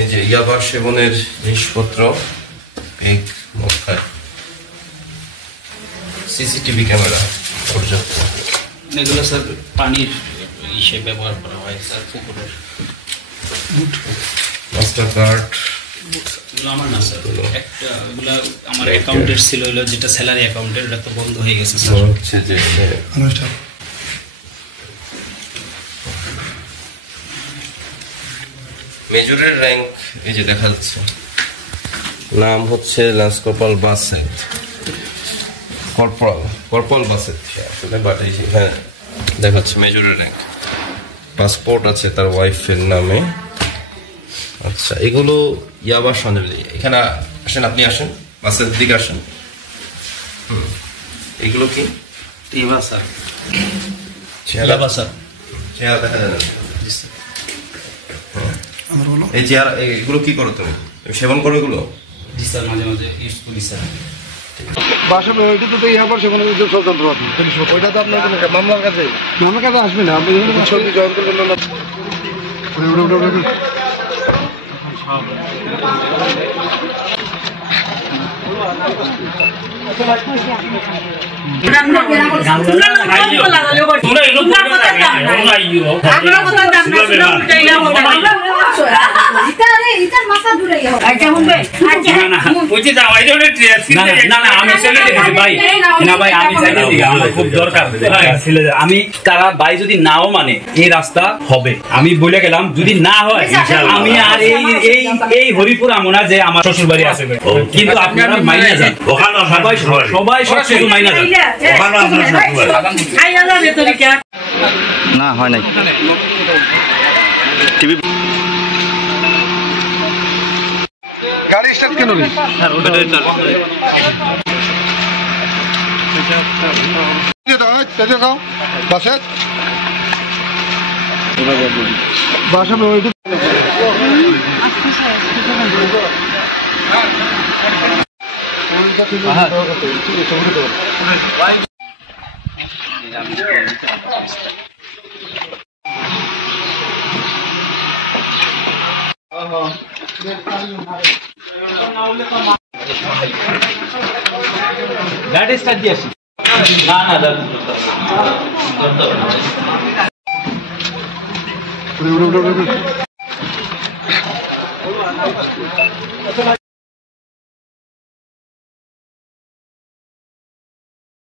এই যে ইয়াবা সেবনের জিনিসপত্র, পেগ, মক্কায় সিসিটিভি ক্যামেরা পর্যাপ্ত। এগুলো স্যার পানির হিসেবে ব্যবহার করা হয় স্যার, পুকুরের। মাস্টার কার্ড এগুলো আমার না স্যার, একটা এগুলো আমার অ্যাকাউন্টের ছিল, এগুলো যেটা স্যালারি অ্যাকাউন্টের, এটা তো বন্ধ হয়ে গেছে স্যার। হচ্ছে যে মেজরের র্যাঙ্ক এই যে দেখা যাচ্ছে, নাম হচ্ছে lance corporal Baset, corporal Baset আসলে, বাট হ্যাঁ দেখাচ্ছে মেজরের র্যাঙ্ক। পাসপোর্ট আছে তার ওয়াইফের নামে। আচ্ছা, এগুলো ইয়াবা সন্দেহ। এখানে আসেন, আপনি আসেন, বাসের দিকে আসেন। এগুলো কি ইয়াবা স্যার? ইয়াবা স্যার, চেহারা দেখা যায় না। এই চেয়ার, এগুলো কি করো তুমি? সেবন করো এগুলো? জি স্যার, মাঝে মাঝে ইউজ করি স্যার। বাসা ওইটা তো ইয়াবার সেখানে স্বতন্ত্র আপনি, ওইটা তো আপনার মামলার কাছে আসবে না। আপনি সত্যি জয়েন করবেন না। আমি তারা ভাই যদি নাও মানে এই রাস্তা হবে, আমি বলে গেলাম যদি না হয় আমি আর এই হরিপুর আমনা যে আমার শ্বশুর বাড়ি আছে, কিন্তু আপনারা মাইনা যান, সবাই সবকিছু মাইনা যান। না হয় নাই টিভি গাড়ি স্টার্ট কেন নেই? বাসা ওইটা গাড়ি স্টার্ট দিয়ে আসি। না না দাদা